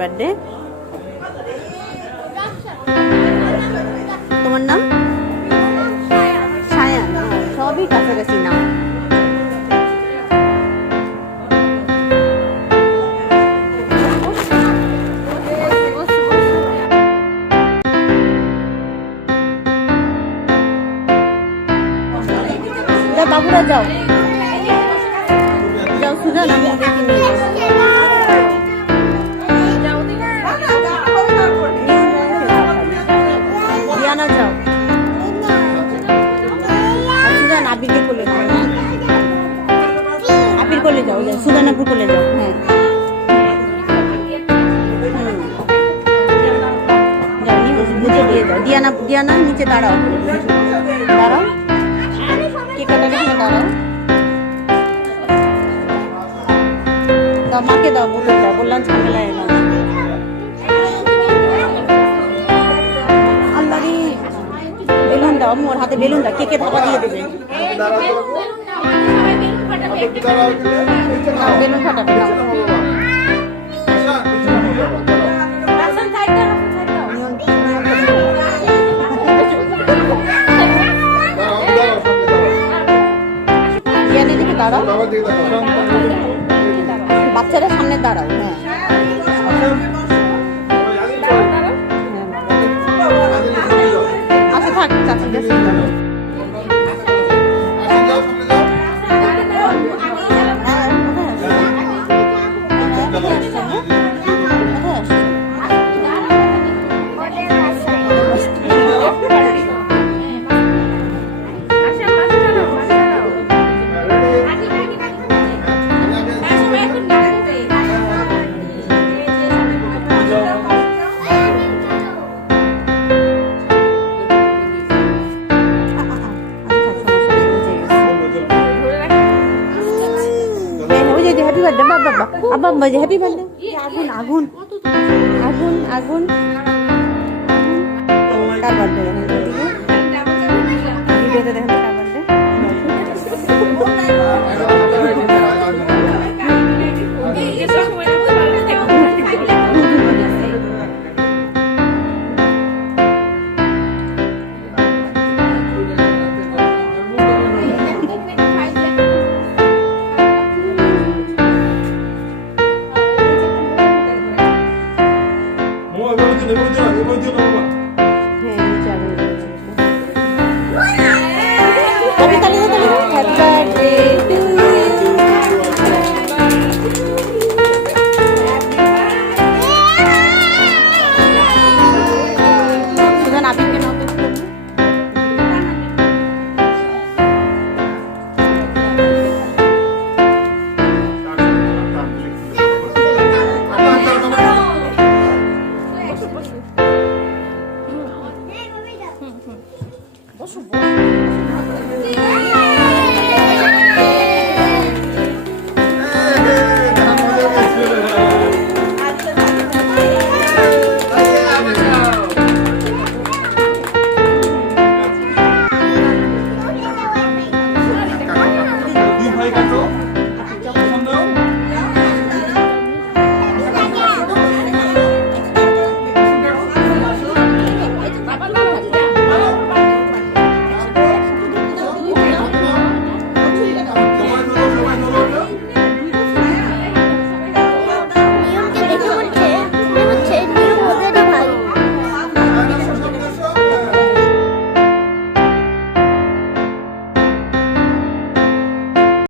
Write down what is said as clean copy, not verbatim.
Birthday. তোমার নাম? সায়ান। সবই কাছাকাছি নাম। বাবুরা যাও যাও, সুজান আমি ওদেরকে নিয়ে দিয়ানা যাও, সুজান আবিরকে কোলে যাও, আবির কোলে যাও, সুজানাপুর কোলে যাও। হ্যাঁ যাও, বুঝে দিয়ে যাও। দিয়ানা নিচে দাঁড়াও, দাঁড়াও, কেক কাটার এখানে দাঁড়াও। দাও মাকে, দাও বোতলটা, বললাম ঝামেলা এলাম। আল্লাহরি বেলুন দাও, মোর হাতে বেলুন দাও, কেকে ধাপা দিয়ে দেবে। বেলুন ফাটাবে না। দাঁড়াও, বাচ্চারা সামনে দাঁড়াও। হ্যাঁ আচ্ছা থাক, চাচি কাছে হ্যাপি বার্থডে বাবা, আব্বা হ্যাপি বার্থডে। আগুন আগুন আগুন আগুন, কার বার্থডে দেখেন, দেখেন